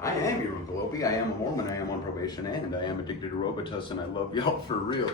I am your Uncle Opie. I am a Mormon. I am on probation, and I am addicted to Robitussin, and I love y'all for real.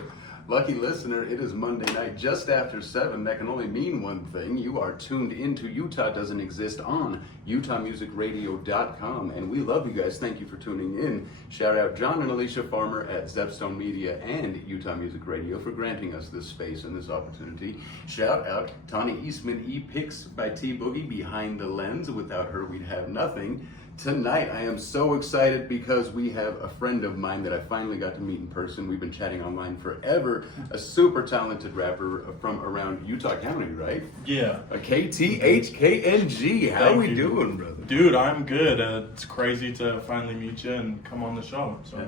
Lucky listener, it is Monday night, just after 7. That can only mean one thing. You are tuned into Utah Doesn't Exist on UtahMusicRadio.com, and we love you guys. Thank you for tuning in. Shout out John and Alicia Farmer at Zepstone Media and Utah Music Radio for granting us this space and this opportunity. Shout out Tawny Eastman, E-Picks by T-Boogie, behind the lens. Without her, we'd have nothing. Tonight, I am so excited because we have a friend of mine that I finally got to meet in person. We've been chatting online forever. A super talented rapper from around Utah County, right? Yeah. A Kthkng. How Thank we you. doing, brother? Dude, I'm good. It's crazy to finally meet you and come on the show. So, yeah.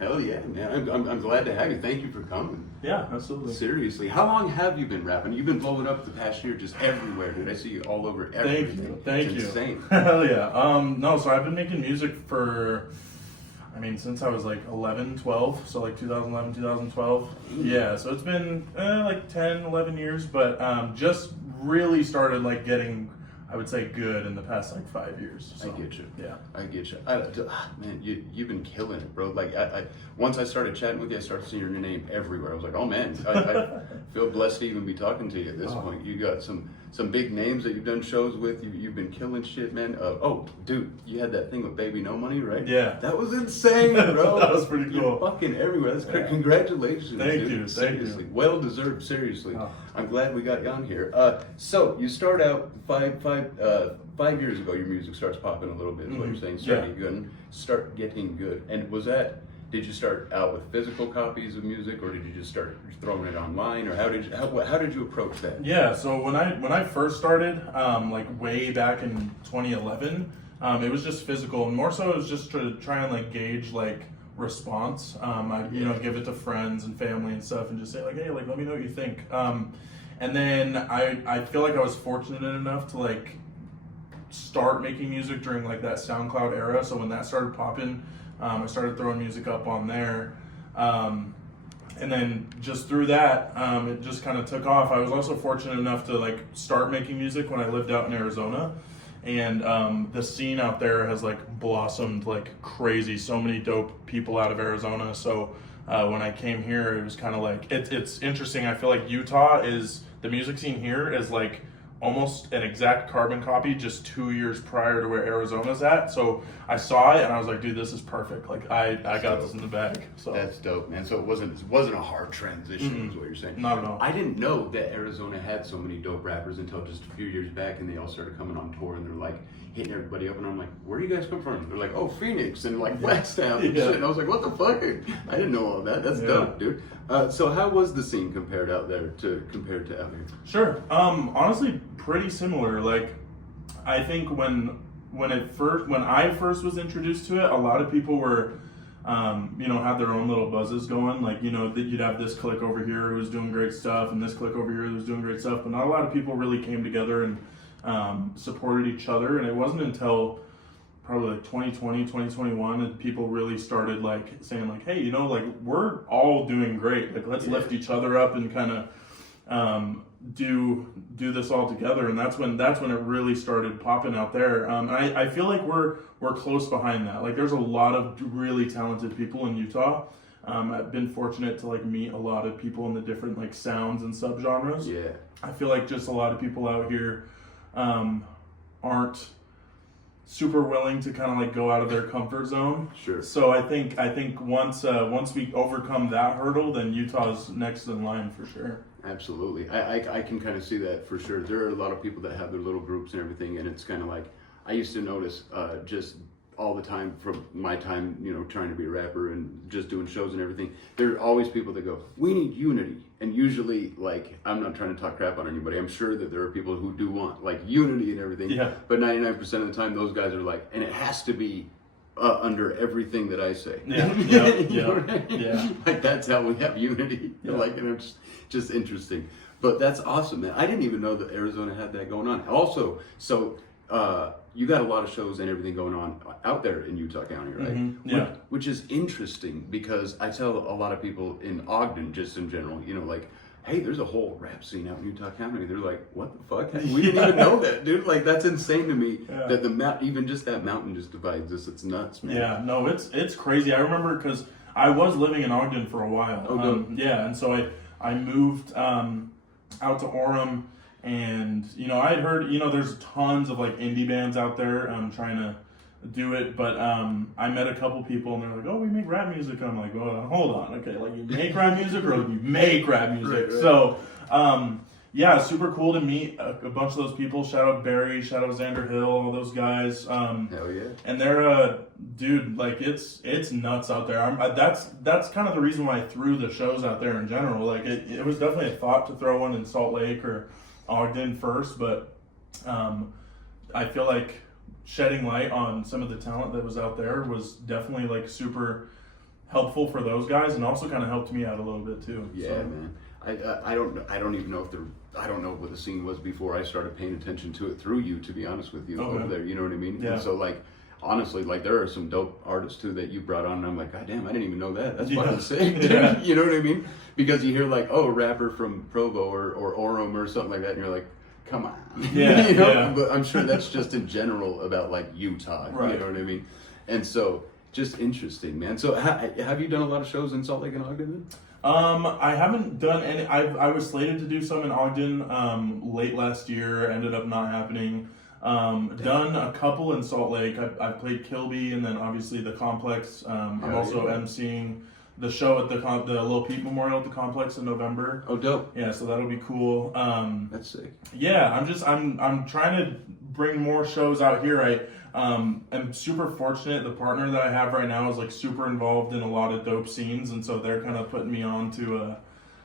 Hell yeah, man. I'm glad to have you. Thank you for coming. Yeah, absolutely. Seriously. How long have you been rapping? You've been blowing up the past year just everywhere, dude. I see you all over everything. Thank It's you. insane. Hell yeah. No, so I've been making music for, since I was like 11, 12. So like 2011, 2012. Yeah, so it's been like 10, 11 years, but just really started like getting, I would say, good in the past like 5 years. So, I get you. Yeah. I get you. Man, you've been killing it, bro. Like, once I started chatting with you, I started seeing your name everywhere. I was like, oh man, I feel blessed to even be talking to you at this point. You got some big names that you've done shows with. You've been killing shit, man. Oh, dude, you had that thing with Baby No Money, right? Yeah. That was insane, bro. That was pretty cool. You're fucking everywhere. That's great. Congratulations, Thank dude. you. Seriously. Well deserved, seriously. Oh. I'm glad we got you on here. So you start out 5 years ago, your music starts popping a little bit, is what you're saying. Start getting good. And did you start out with physical copies of music, or did you just start throwing it online, or how did you approach that? Yeah, so when I first started, like way back in 2011, it was just physical, and more so it was just to try and like gauge like response. I give it to friends and family and stuff, and just say like, hey, like let me know what you think. And then I feel like I was fortunate enough to like start making music during like that SoundCloud era. So when that started popping, I started throwing music up on there. And then just through that, it just kind of took off. I was also fortunate enough to like start making music when I lived out in Arizona. And the scene out there has like blossomed like crazy. So many dope people out of Arizona. So when I came here, it was kind of like, it's interesting. I feel like Utah the music scene here is like almost an exact carbon copy just 2 years prior to where Arizona's at. So I saw it and I was like, dude, this is perfect. Like I got this in the bag. So that's dope, man. So it wasn't a hard transition, is what you're saying. Not at all. I didn't know that Arizona had so many dope rappers until just a few years back, and they all started coming on tour, and they're like hitting everybody up, and I'm like, where do you guys come from? They're like, oh, Phoenix and like Flagstaff and shit. And I was like, what the fuck? I didn't know all that. That's dope, dude. So how was the scene compared out there compared to out here? Sure. Honestly, pretty similar. Like, I think when I first was introduced to it, a lot of people were, had their own little buzzes going. Like, you'd have this clique over here who was doing great stuff, and this clique over here who was doing great stuff. But not a lot of people really came together and supported each other. And it wasn't until probably like 2020, 2021 that people really started like saying like, hey, like we're all doing great. Like let's lift each other up and kind of do this all together. And that's when it really started popping out there. And I feel like we're close behind that. Like there's a lot of really talented people in Utah. I've been fortunate to like meet a lot of people in the different like sounds and subgenres. Yeah. I feel like just a lot of people out here aren't super willing to kind of like go out of their comfort zone. Sure. So I think once we overcome that hurdle, then Utah's next in line for sure. Absolutely. I can kind of see that for sure. There are a lot of people that have their little groups and everything, and it's kind of like, I used to notice just all the time from my time, trying to be a rapper and just doing shows and everything, there are always people that go, we need unity. And usually, like, I'm not trying to talk crap on anybody. I'm sure that there are people who do want, like, unity and everything. Yeah. But 99% of the time, those guys are like, and it has to be under everything that I say. Yeah, yeah. Like, that's how we have unity. Yeah. Like, and it's just interesting. But that's awesome, man. I didn't even know that Arizona had that going on. Also, so you got a lot of shows and everything going on out there in Utah County, right? Mm-hmm. Yeah. Which is interesting because I tell a lot of people in Ogden, just in general, like hey, there's a whole rap scene out in Utah County. They're like, what the fuck? We didn't even know that, dude. Like, that's insane to me. That the even just that mountain just divides us. It's nuts, man. Yeah, no, it's crazy. I remember because I was living in Ogden for a while. Yeah, and so I moved out to Orem, and I had heard there's tons of like indie bands out there trying to do it, but I met a couple people and they're like, oh, we make rap music. And I'm like, well, hold on, okay, like you make rap music or you make rap music? Right. So yeah, super cool to meet a bunch of those people. Shout out Barry, shout out Xander Hill, all those guys. Hell yeah. And they're dude, like it's nuts out there. That's kind of the reason why I threw the shows out there in general. Like it was definitely a thought to throw one in Salt Lake or Ogden first, but I feel like shedding light on some of the talent that was out there was definitely like super helpful for those guys, and also kind of helped me out a little bit too. Yeah, so. Man. I don't even know I don't know what the scene was before I started paying attention to it through you, to be honest with you, over there. You know what I mean? Yeah. And so like, honestly, like there are some dope artists too that you brought on, and I'm like, God damn, I didn't even know that. That's fucking sick, dude. Yeah. You know what I mean? Because you hear like, oh, a rapper from Provo or Orem or something like that, and you're like, come on. Yeah, yeah. But I'm sure that's just in general about like Utah. Right. You know what I mean? And so just interesting, man. So have you done a lot of shows in Salt Lake and Ogden then? I haven't done any. I was slated to do some in Ogden late last year. Ended up not happening. Done a couple in Salt Lake. I played Kilby, and then obviously the Complex. I'm also emceeing the show at the Lil Peep Memorial at the Complex in November. Oh, dope. Yeah, so that'll be cool. That's sick. Yeah, I'm trying to bring more shows out here. I'm super fortunate. The partner that I have right now is like super involved in a lot of dope scenes, and so they're kind of putting me on to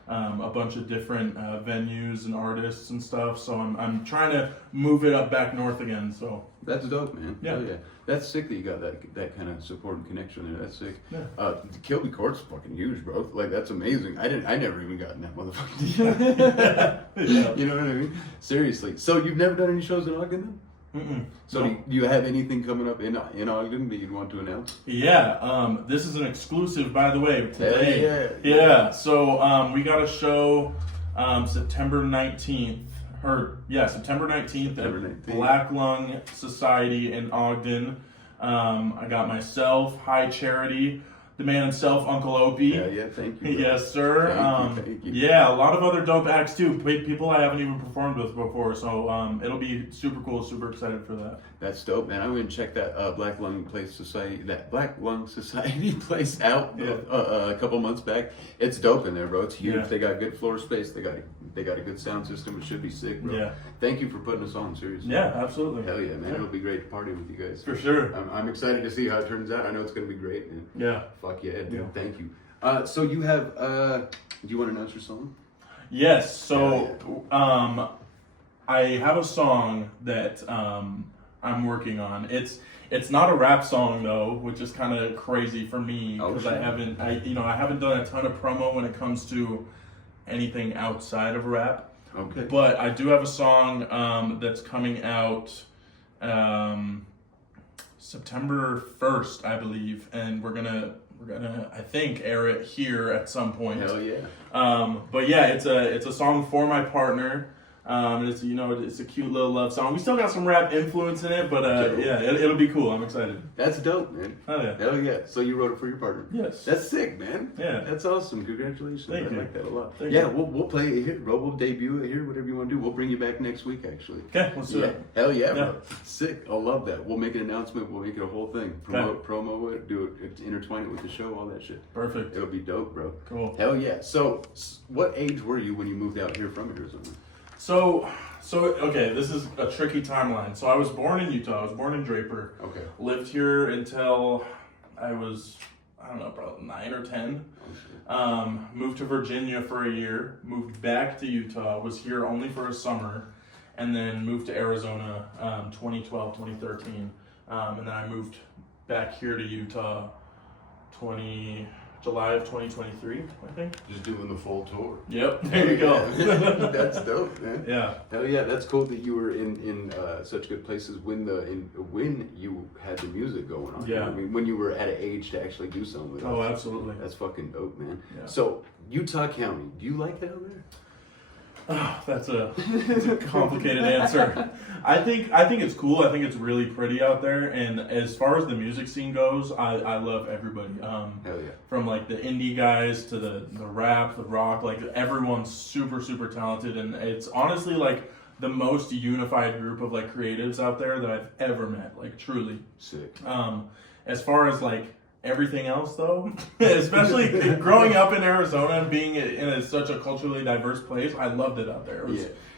a bunch of different venues and artists and stuff. So I'm trying to move it up back north again. So that's dope, man. Yeah, yeah. That's sick that you got that kind of support and connection there. That's sick. Yeah. The Kilby Court's fucking huge, bro. Like that's amazing. I never even got in that motherfucker. Yeah. You know what I mean? Seriously. So you've never done any shows in Ogden then? Mm-mm. So do you have anything coming up in Ogden that you'd want to announce? Yeah, this is an exclusive, by the way, today. Yeah. So we got a show September 19th at Black Lung Society in Ogden. I got myself, High Charity, the man himself, Uncle Opie. Yeah, thank you. Yes, sir. Thank you. Yeah, a lot of other dope acts too. People I haven't even performed with before, so it'll be super cool. Super excited for that. That's dope, man. I went and checked that Black Lung Society place out a couple months back. It's dope in there, bro. It's huge. Yeah. They got good floor space. They got a good sound system. It should be sick, bro. Yeah. Thank you for putting us on, seriously. Yeah, absolutely. Hell yeah, man. Yeah. It'll be great to party with you guys. For sure. I'm excited to see how it turns out. I know it's going to be great, man. Yeah. Fuck yeah, dude. Yeah. Thank you. So you have, do you want to announce your song? Yes. So, I have a song that I'm working on. It's not a rap song though, which is kind of crazy for me because I haven't done a ton of promo when it comes to anything outside of rap. Okay. But I do have a song that's coming out September 1st, I believe, and we're gonna I think air it here at some point. Hell yeah. But yeah, it's a song for my partner. It's a cute little love song. We still got some rap influence in it, but yeah, it'll be cool. I'm excited. That's dope, man. Oh yeah. Hell yeah. So you wrote it for your partner? Yes. That's sick, man. Yeah. That's awesome. Congratulations. Thank you. I like that a lot. Thank you. you. We'll play it here, bro. We'll debut it here, whatever you want to do. We'll bring you back next week, actually. Okay, let's do it. Hell yeah, bro. Sick. I love that. We'll make an announcement. We'll make it a whole thing. Promo it, do it, intertwine it with the show, all that shit. Perfect. It'll be dope, bro. Cool. Hell yeah. So what age were you when you moved out here from Arizona? So okay, this is a tricky timeline. So I was born in Utah. I was born in Draper. Okay. Lived here until I was, probably 9 or 10. Moved to Virginia for a year. Moved back to Utah. Was here only for a summer, and then moved to Arizona 2012, 2013. And then I moved back here to Utah July of 2023, I think. Just doing the full tour. Yep, there you go. That's dope, man. Yeah. Hell yeah, that's cool that you were in such good places when you had the music going on. Yeah. I mean, when you were at an age to actually do something with it. Oh, absolutely. That's fucking dope, man. Yeah. So, Utah County, do you like that over there? Oh, that's a complicated answer. I think it's cool. I think it's really pretty out there. And as far as the music scene goes, I love everybody. Hell yeah. From like the indie guys to the rap, the rock, like everyone's super super talented, and it's honestly like the most unified group of like creatives out there that I've ever met. Like truly. Sick. As far as like everything else though, especially growing up in Arizona and being such a culturally diverse place, I loved it out there.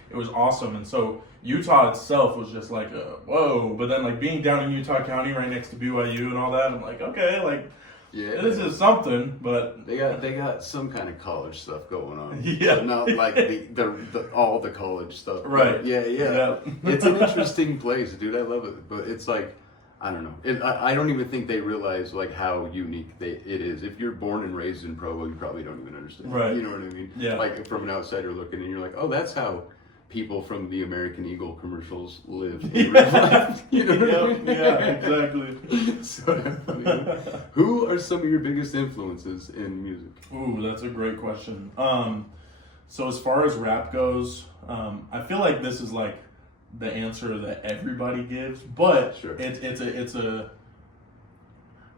It was awesome. And so Utah itself was just like whoa, but then like being down in Utah County right next to BYU and all that, I'm like, okay, like this is something. But they got some kind of college stuff going on. Yeah, but not like the all the college stuff. Right. But yeah. It's an interesting place, dude. I love it, but it's like, I don't know. I don't even think they realize like how unique it is. If you're born and raised in Provo, you probably don't even understand. Right. You know what I mean? Yeah. Like from an outsider looking, and you're like, oh, that's how people from the American Eagle commercials live in real life. You know what I mean? Yeah, exactly. So funny. Who are some of your biggest influences in music? Ooh, that's a great question. So as far as rap goes, I feel like this is like the answer that everybody gives, but Sure. it's a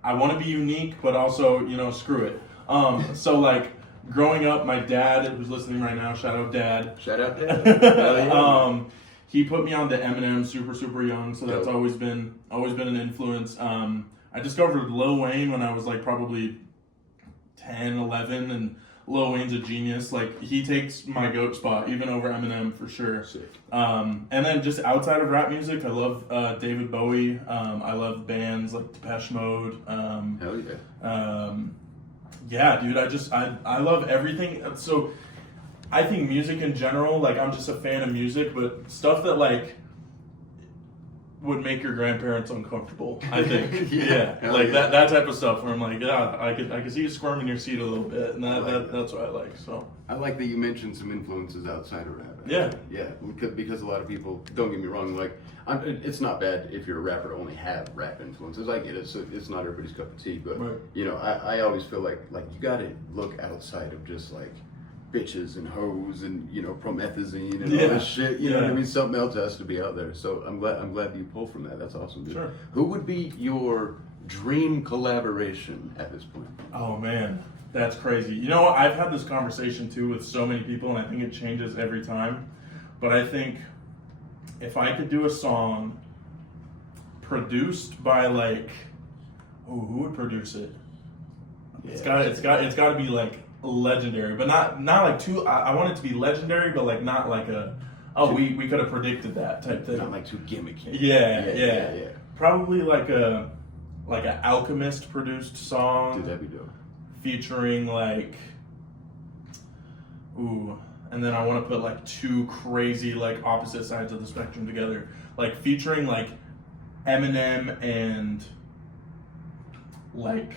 I want to be unique, but also, you know, screw it. So like growing up, my dad, who's listening right now, shout out dad. Shout out Dad. He put me on to Eminem super super young, so that's Dope. always been an influence. I discovered Lil Wayne when I was like probably 10, 11, and Lil Wayne's a genius. Like he takes my GOAT spot even over Eminem for sure. Sick. And then just outside of rap music, I love David Bowie. I love bands like Depeche Mode. Hell yeah. Yeah, dude, I love everything. So I think music in general, like I'm just a fan of music, but stuff that like would make your grandparents uncomfortable, I think. Yeah. Like Yeah. that type of stuff where I'm like, yeah, I could see you squirm in your seat a little bit, and that's what I like. So I like that you mentioned some influences outside of rap. Yeah. Yeah, because a lot of people, don't get me wrong, like, it's not bad if you're a rapper to only have rap influences. I get it, so it's not everybody's cup of tea, but, Right. you know, I always feel like you gotta look outside of just, like, bitches and hoes and, you know, promethazine and all this shit, you know what I mean? Something else has to be out there, so I'm glad you pulled from that. That's awesome, dude. Sure. Who would be your dream collaboration at this point? Oh man, that's crazy. You know, I've had this conversation too with so many people, and I think it changes every time. But I think if I could do a song produced by like, who would produce it? It's got to be like legendary, but not like too. I want it to be legendary, but like not like we could have predicted that type thing. Not like too gimmicky. Yeah. Probably like an Alchemist produced song. Dude, that'd be dope. Featuring like, and then I want to put like two crazy like opposite sides of the spectrum together, like featuring like Eminem and like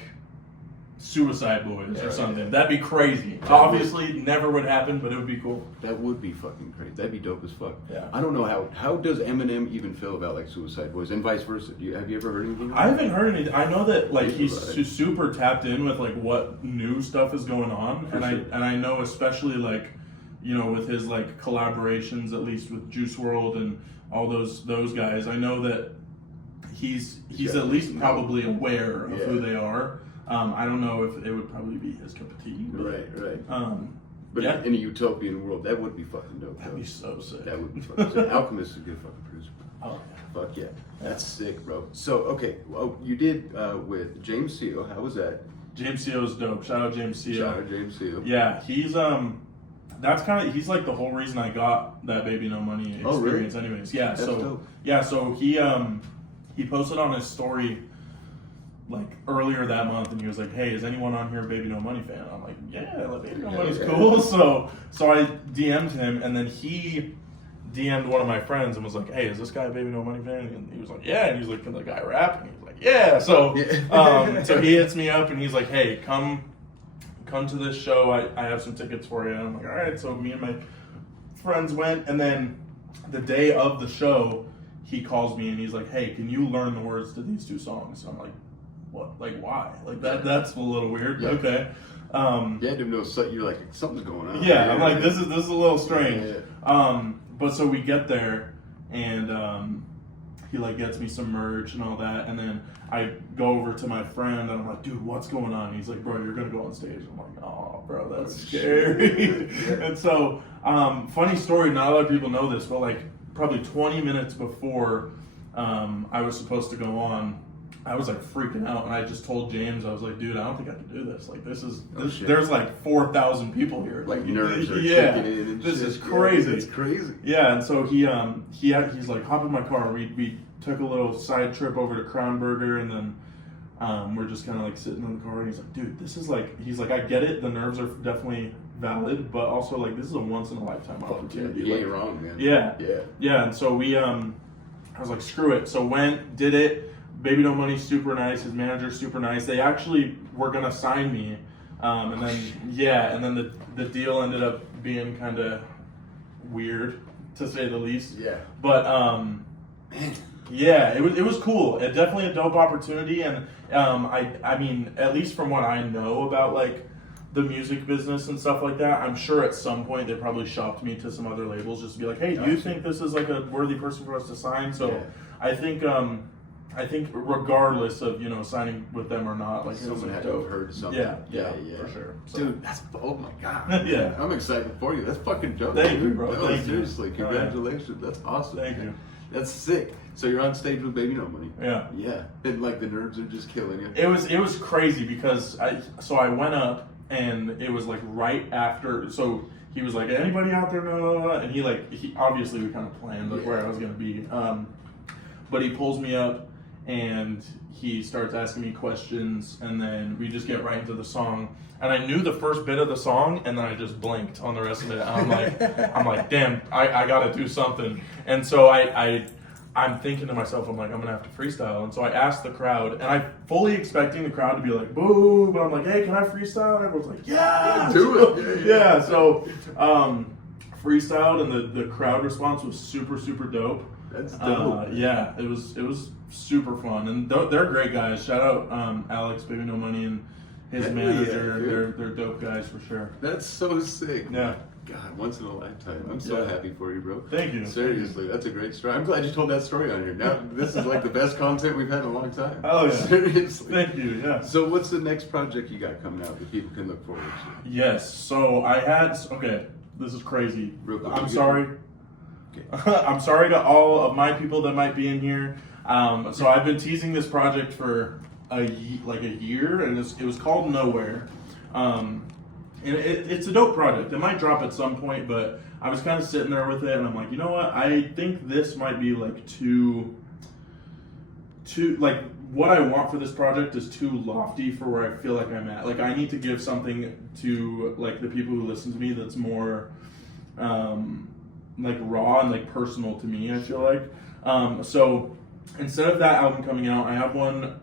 Suicide Boys or something. Yeah. That'd be crazy. Obviously, never would happen, but it would be cool. That would be fucking crazy. That'd be dope as fuck. Yeah. I don't know how does Eminem even feel about like Suicide Boys and vice versa. Have you ever heard anything? I haven't heard anything. I know that like he's Right. super tapped in with like what new stuff is going on, For sure. and I know especially like, you know, with his like collaborations, at least with Juice WRLD and all those guys. I know that he's at least probably aware of who they are. I don't know if it would probably be his cup of tea. But, Right. But yeah. in a utopian world, that would be fucking dope. That'd be so sick. That would be fucking sick. Alchemist is a good fucking producer. Oh, Fuck yeah. That's sick, bro. So, okay. Well, you did with James Seal. How was that? James Seal's dope. Shout out James Seal. Shout out James Seal. Yeah, he's he's like the whole reason I got that Baby No Money experience. Oh, really? Anyways, yeah. That's dope. So he posted on his story like earlier that month, and he was like, "Hey, is anyone on here a Baby No Money fan?" I'm like, "Yeah, like, Baby No Money's cool." So I DM'd him, and then he DM'd one of my friends and was like, "Hey, is this guy a Baby No Money fan?" And he was like, "Yeah." And he was like, "Can the guy rap?" And he was like, "Yeah." So so he hits me up and he's like, "Hey, come to this show. I have some tickets for you." And I'm like, "All right." So me and my friends went, and then the day of the show, he calls me and he's like, "Hey, can you learn the words to these two songs?" I'm like, "What? Like, why? Like that's a little weird." Yeah. Okay. You had to know you're like, something's going on. Yeah, I'm like, this is a little strange. Yeah. But so we get there, and he like gets me some merch and all that, and then I go over to my friend and I'm like, dude, what's going on? He's like, bro, you're gonna go on stage. I'm like, oh, bro, that's scary. And so, funny story. Not a lot of people know this, but like probably 20 minutes before I was supposed to go on, I was like freaking out, and I just told James, I was like, dude, I don't think I can do this. Like, there's like 4,000 people here. Like nerves are yeah, kicking in and this shit. is crazy. Yeah, it's crazy. Yeah, and so he's like, hop in my car. We took a little side trip over to Crown Burger, and then we're just kind of like sitting in the car, and he's like, dude, this is like, he's like, I get it, the nerves are definitely valid, but also like this is a once in a lifetime opportunity. You like, ain't wrong, man. Yeah, and so I was like, screw it. So went, did it. Baby No Money, super nice. His manager's super nice. They actually were gonna sign me, and then the deal ended up being kind of weird, to say the least. Yeah. But yeah, it was cool. It definitely a dope opportunity, and I mean, at least from what I know about like the music business and stuff like that, I'm sure at some point they probably shopped me to some other labels just to be like, hey, do you think this is like a worthy person for us to sign? So yeah. I think regardless of, signing with them or not, like someone had to have heard something. Yeah, for sure. So. Dude, oh my god. Yeah. I'm excited for you. That's fucking dope. Thank you, bro. No, Thank seriously, you. congratulations. That's awesome. Thank you. That's sick. So you're on stage with Baby No Money. Yeah. Yeah. And like the nerves are just killing you. It was crazy because I went up, and it was like right after, so he was like, anybody out there know? And he obviously we kind of planned like where I was gonna be. But he pulls me up, and he starts asking me questions, and then we just get right into the song. And I knew the first bit of the song, and then I just blinked on the rest of it. I'm like, damn, I gotta do something. And so I'm thinking to myself, I'm like, I'm gonna have to freestyle. And so I asked the crowd, and I'm fully expecting the crowd to be like, boo, but I'm like, hey, can I freestyle? And everyone's like, yeah, do it. Yeah. So freestyled, and the crowd response was super, super dope. That's dope. Yeah, it was super fun, and they're great guys. Shout out Alex, Baby No Money, and his manager. Yeah, they're dope guys for sure. That's so sick. Yeah. God, once in a lifetime. I'm so happy for you, bro. Thank you. Seriously, that's a great story. I'm glad you told that story on here. Now, this is like the best content we've had in a long time. Oh, yeah. Seriously. Thank you, yeah. So what's the next project you got coming out that people can look forward to? Yes, so okay, this is crazy. Real quick, I'm sorry. Okay. I'm sorry to all of my people that might be in here. So I've been teasing this project for a year, and it was called Nowhere. And it's a dope project. It might drop at some point, but I was kind of sitting there with it, and I'm like, you know what? I think this might be like too like what I want for this project is too lofty for where I feel like I'm at. Like I need to give something to like the people who listen to me that's more like raw and like personal to me, I feel like. So instead of that album coming out, I have one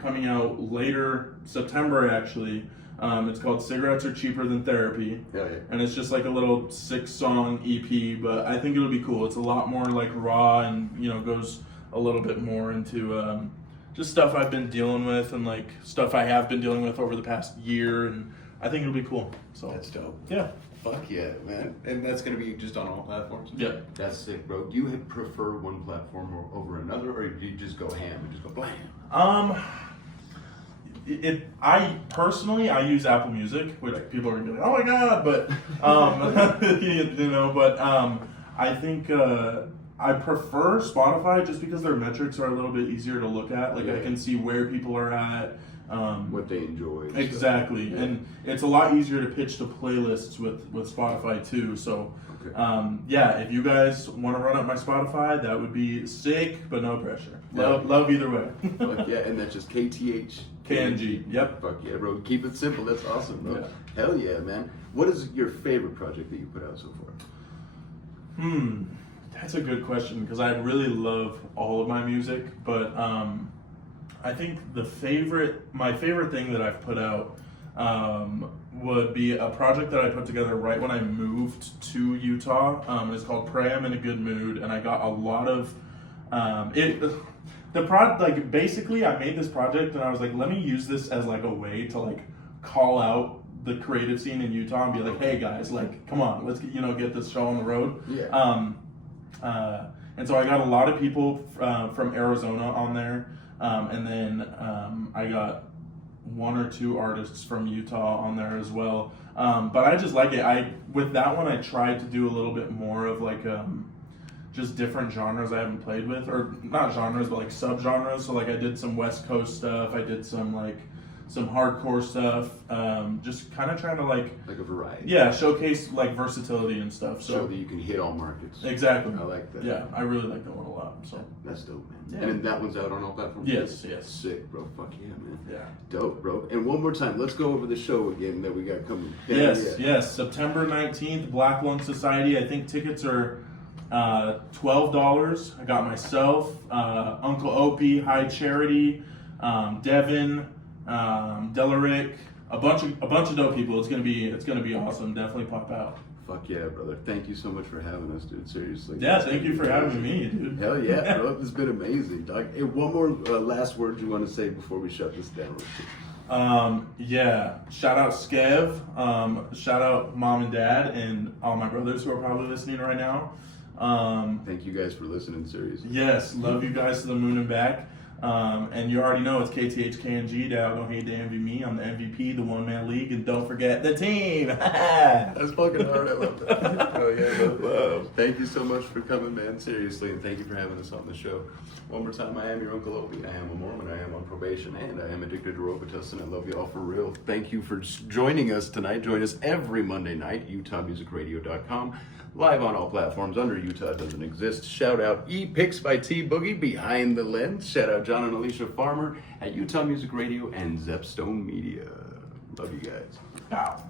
coming out later September actually. It's called Cigarettes Are Cheaper Than Therapy. Yeah. And it's just like a little 6-song EP, but I think it'll be cool. It's a lot more like raw, and goes a little bit more into just stuff I've been dealing with, and like stuff I have been dealing with over the past year, and I think it'll be cool. So That's dope. Yeah. Fuck yeah, man. And that's going to be just on all platforms? Yeah. That's sick, bro. Do you prefer one platform over another, or do you just go ham and just go blam? I personally use Apple Music, which people are gonna be like, oh my god, but I think I prefer Spotify just because their metrics are a little bit easier to look at. Like I can see where people are at, what they enjoy. Exactly, and it's a lot easier to pitch to playlists with Spotify too. So. Okay. If you guys want to run up my Spotify, that would be sick, but no pressure. Love either way. Fuck yeah, and that's just Kthkng. Yep. Fuck yeah, bro. Keep it simple. That's awesome, bro. Yeah. Hell yeah, man. What is your favorite project that you put out so far? That's a good question because I really love all of my music, but I think my favorite thing that I've put out would be a project that I put together right when I moved to Utah. It's called Pray I'm in a Good Mood, and I got a lot of basically I made this project, and I was like, let me use this as like a way to like call out the creative scene in Utah and be like, hey guys, like, come on, let's get this show on the road. Yeah. And so I got a lot of people from Arizona on there, and then I got one or two artists from Utah on there as well. But I just like it. With that one, I tried to do a little bit more of like just different genres I haven't played with, or not genres, but like subgenres. So like I did some West Coast stuff. I did some hardcore stuff. Just kind of trying to like a variety. Yeah, showcase like versatility and stuff. So that you can hit all markets. Exactly. I like that. Yeah, I really like that one a lot. So that's dope, man. Yeah. And that one's out on all platforms. Yes. Sick, bro. Fuck yeah, man. Yeah. Dope, bro. And one more time, let's go over the show again that we got coming. Yes. September 19th, Black Lung Society. I think tickets are $12. I got myself, Uncle Opie, High Charity, Devin, Delaric, a bunch of dope people. It's gonna be awesome. Definitely pop out. Fuck yeah, brother. Thank you so much for having us, dude. Seriously. Yeah, thank you for having me, dude. Hell yeah, bro. This has been amazing, dog. Hey, one more last word you want to say before we shut this down? Yeah. Shout out Skev. Shout out Mom and Dad and all my brothers who are probably listening right now. Thank you guys for listening, seriously. Yes, love you guys to the moon and back. And you already know it's Kthkng. Don't hate to envy me. I'm the MVP, the one-man league, and don't forget the team. That's fucking hard. I love that. Oh yeah, love. Thank you so much for coming, man. Seriously, and thank you for having us on the show. One more time, I am your Uncle Opie. I am a Mormon. I am on probation, and I am addicted to Robitussin. I love you all for real. Thank you for joining us tonight. Join us every Monday night. UtahMusicRadio.com. Live on all platforms under Utah Doesn't Exist. Shout out E-Picks by T Boogie, Behind the Lens. Shout out John and Alicia Farmer at Utah Music Radio and Zepstone Media. Love you guys. Wow.